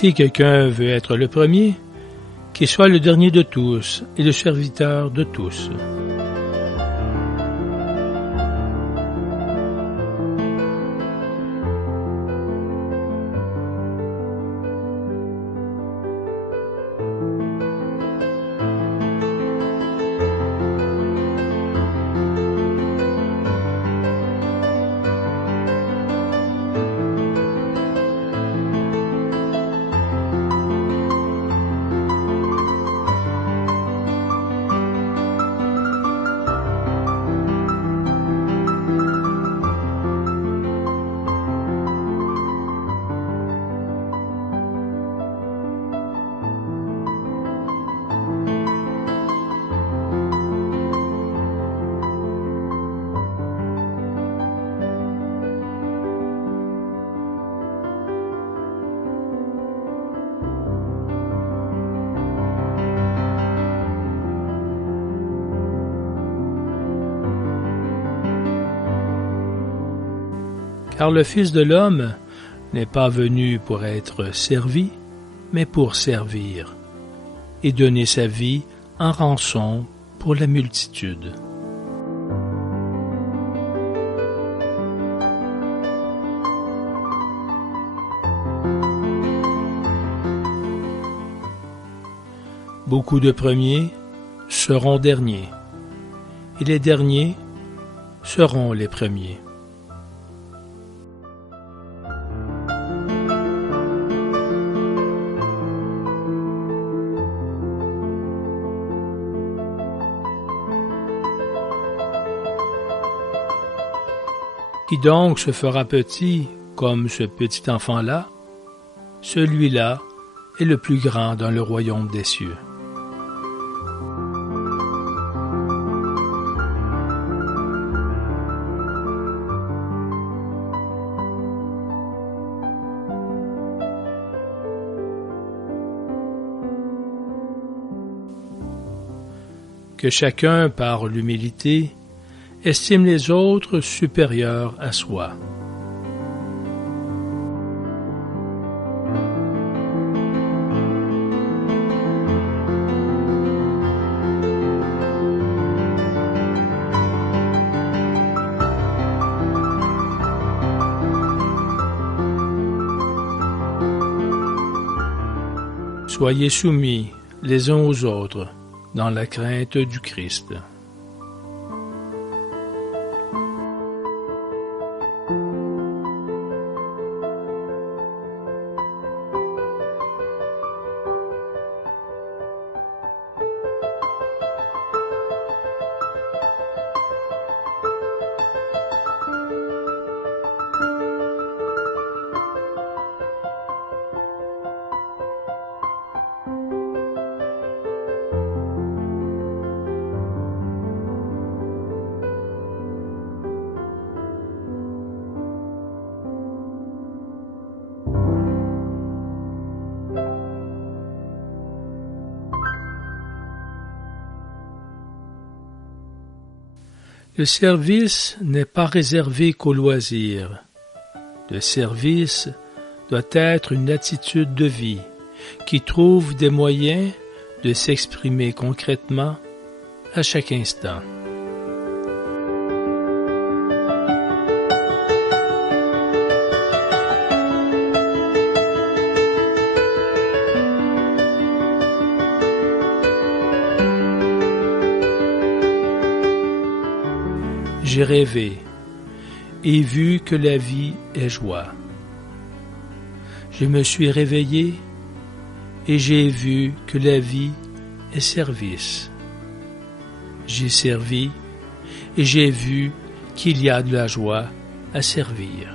Si quelqu'un veut être le premier, qu'il soit le dernier de tous et le serviteur de tous. Car le Fils de l'homme n'est pas venu pour être servi, mais pour servir, et donner sa vie en rançon pour la multitude. Beaucoup de premiers seront derniers, et les derniers seront les premiers. Qui donc se fera petit comme ce petit enfant-là? Celui-là est le plus grand dans le royaume des cieux. Que chacun, par l'humilité, estime les autres supérieurs à soi. Soyez soumis les uns aux autres dans la crainte du Christ. Le service n'est pas réservé qu'au loisir. Le service doit être une attitude de vie qui trouve des moyens de s'exprimer concrètement à chaque instant. J'ai rêvé et vu que la vie est joie. Je me suis réveillé et j'ai vu que la vie est service. J'ai servi et j'ai vu qu'il y a de la joie à servir.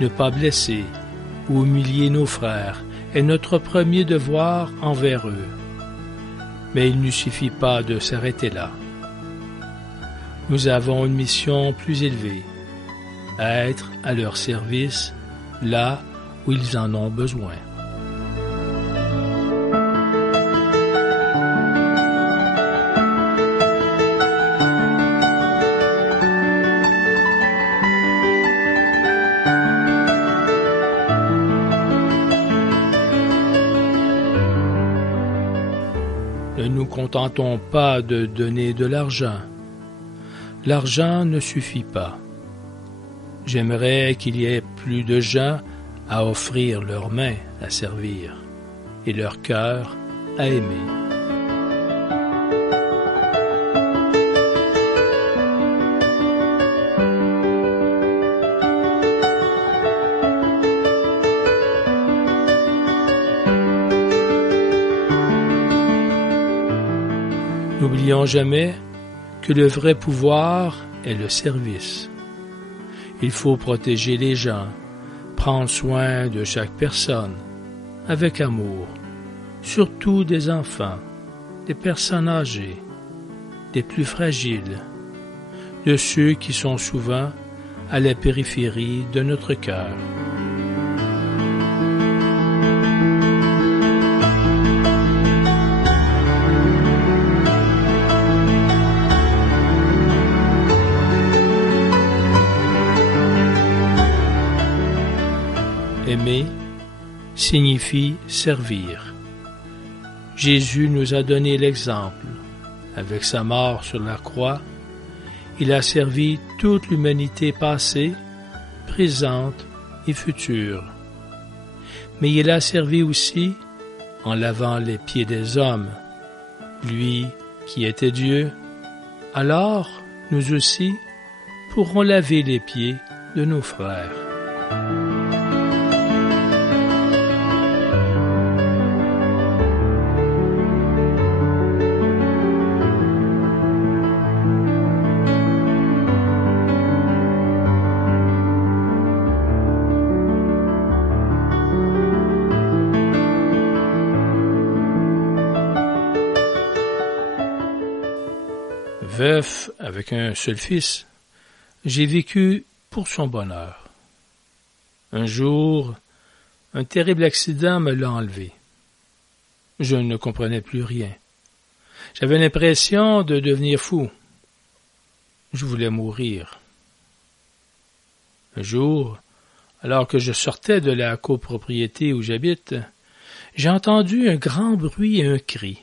Ne pas blesser ou humilier nos frères est notre premier devoir envers eux. Mais il ne suffit pas de s'arrêter là. Nous avons une mission plus élevée, être à leur service là où ils en ont besoin. Ne nous contentons pas de donner de l'argent. L'argent ne suffit pas. J'aimerais qu'il y ait plus de gens à offrir leurs mains à servir et leur cœur à aimer. N'oublions jamais que le vrai pouvoir est le service. Il faut protéger les gens, prendre soin de chaque personne, avec amour, surtout des enfants, des personnes âgées, des plus fragiles, de ceux qui sont souvent à la périphérie de notre cœur. Aimer signifie servir. Jésus nous a donné l'exemple. Avec sa mort sur la croix, il a servi toute l'humanité passée, présente et future. Mais il a servi aussi en lavant les pieds des hommes, lui qui était Dieu. Alors, nous aussi pourrons laver les pieds de nos frères. Veuf avec un seul fils, j'ai vécu pour son bonheur. Un jour, un terrible accident me l'a enlevé. Je ne comprenais plus rien. J'avais l'impression de devenir fou. Je voulais mourir. Un jour, alors que je sortais de la copropriété où j'habite, j'ai entendu un grand bruit et un cri.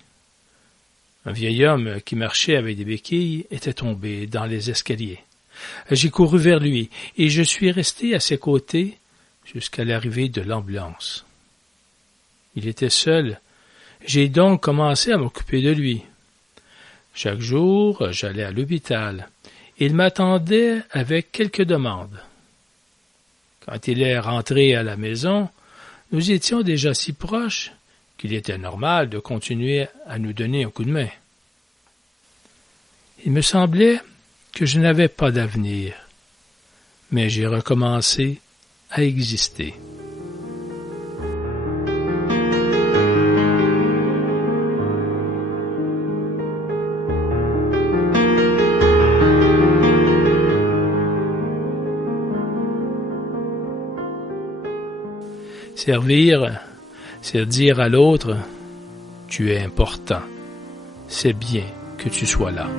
Un vieil homme qui marchait avec des béquilles était tombé dans les escaliers. J'ai couru vers lui et je suis resté à ses côtés jusqu'à l'arrivée de l'ambulance. Il était seul. J'ai donc commencé à m'occuper de lui. Chaque jour, j'allais à l'hôpital. Il m'attendait avec quelques demandes. Quand il est rentré à la maison, nous étions déjà si proches qu'il était normal de continuer à nous donner un coup de main. Il me semblait que je n'avais pas d'avenir, mais j'ai recommencé à exister. Servir, c'est dire à l'autre « Tu es important, c'est bien que tu sois là ».